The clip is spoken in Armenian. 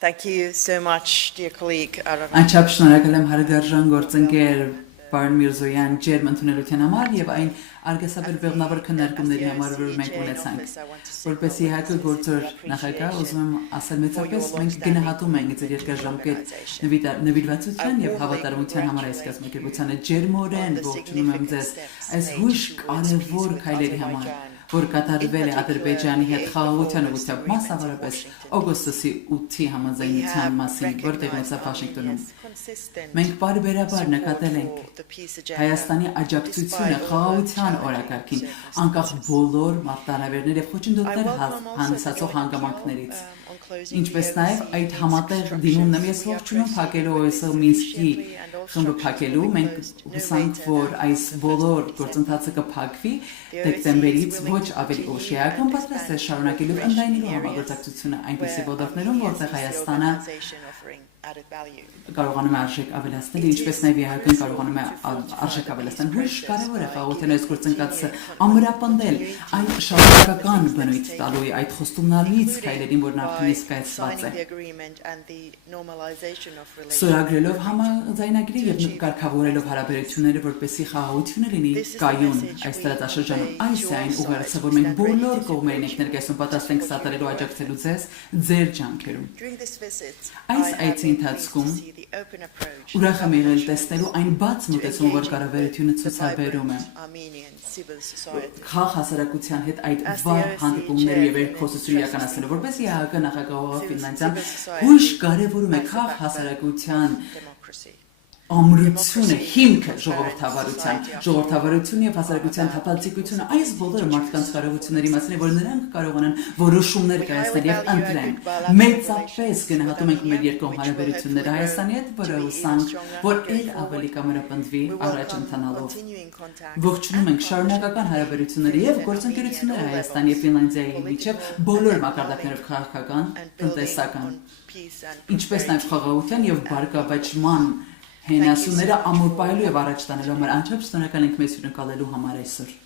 Thank you so much, dear colleague. Անչափ շնորհակալ եմ հարգարժան գործընկեր Պարոն Միրզոյան ջերմ ընդունելության համար եւ այն արգասաբեր բեղմնավոր քննարկումների համար, որ մենք ունեցանք։ Որպես իհարկե գործոր նախագահ ուզում եմ ասել մեծապես մենք գնահատում ենք ձեր երկարաժամկետ նվիրվածության եւ հավատարմության համար այս կազմակերպությանը ջերմորեն ողջունում եմ ձեզ այս հույժ կարևոր քայլերի համար որ կատարվել է Ադրբեջանի հետ խաղաղության ուղղությամբ մասնավորապես օգոստոսի 8-ի համաձայնության մասին, որտեղ ունեցավ Վաշինգտոնում։ Մենք բարբերաբար նկատել ենք Հայաստանի աջակցությունը խաղաղության օրակարգին, անկախ բոլոր մարտահրավերներ եւ խոչընդոտներ հանդիսացող հանգամանքներից։ Ինչպես նաև այդ համատեղ դիմումն եմ ես ողջունում փակելու ՕՍՀ Մինսկի խմբը փակելու մենք հուսանք որ այս բոլոր գործընթացը կփակվի դեկտեմբերից ոչ ավելի ուշ Իրական պատրաստ է շարունակելու ընդլայնելու համագործակցությունը այնպիսի ոլորտներում որտեղ Հայաստանը կարողանում է արժեք ավելացնել, ինչպես նաև իհարկե կարողանում է արժեք ավելացնել։ Հույժ կարևոր է խաղաղության այս գործընթացը ամրապնդել այն շարունակական բնույթ տալու է այդ խոստումնալից քայլերին, որն արդեն իսկ կայացված է։ Ստորագրելով համաձայնագրի եւ կարգավորելով հարաբերությունները, որպեսզի խաղաղությունը լինի կայուն այս տարածաշրջանում, այս է այն ուղերձը, որ մենք բոլոր կողմերին ենք ներկայացնում պատրաստ ենք սատարելու աջակցելու ձեր ջանքերում։ Այս այցի ընթացքում ուրախ եմ եղել տեսնելու այն բաց մոտեցումը, որ կառավարությունը ցուցաբերում է խաղ հասարակության հետ այդ վառ հանդիպումները եւ երկխոսություն իրականացնելու, որպես ԵԱՀԿ նախագահ Ֆինլանդիան հույժ կարևորում է խաղ հասարակության ամրությունը, հիմքը ժողովրդավարություն եւ հասարակության թափանցիկությունը, այս բոլորը մարդկանց կարողությունների մասին է, որ նրանք կարողանան որոշումներ կայացնել եւ ընտրեն։ Մեծապես գնահատում ենք մեր երկկողմ հարաբերությունները Հայաստանի հետ, որը հուսանք, որ ել ավելի կամրապնդվի առաջ ընթանալով։ Ողջունում ենք շարունակական հարաբերությունները եւ գործընկերությունները Հայաստանի եւ Ֆինլանդիայի միջեւ բոլոր մակարդակներով քաղաքական, տնտեսական, ինչպես նաեւ խաղաղության եւ բարգավաճման հենասյուները ամուր պահելու եւ առաջ տանելու համար անչափ շնորհակալ ենք մեզ հյուրընկալելու համար այսօր։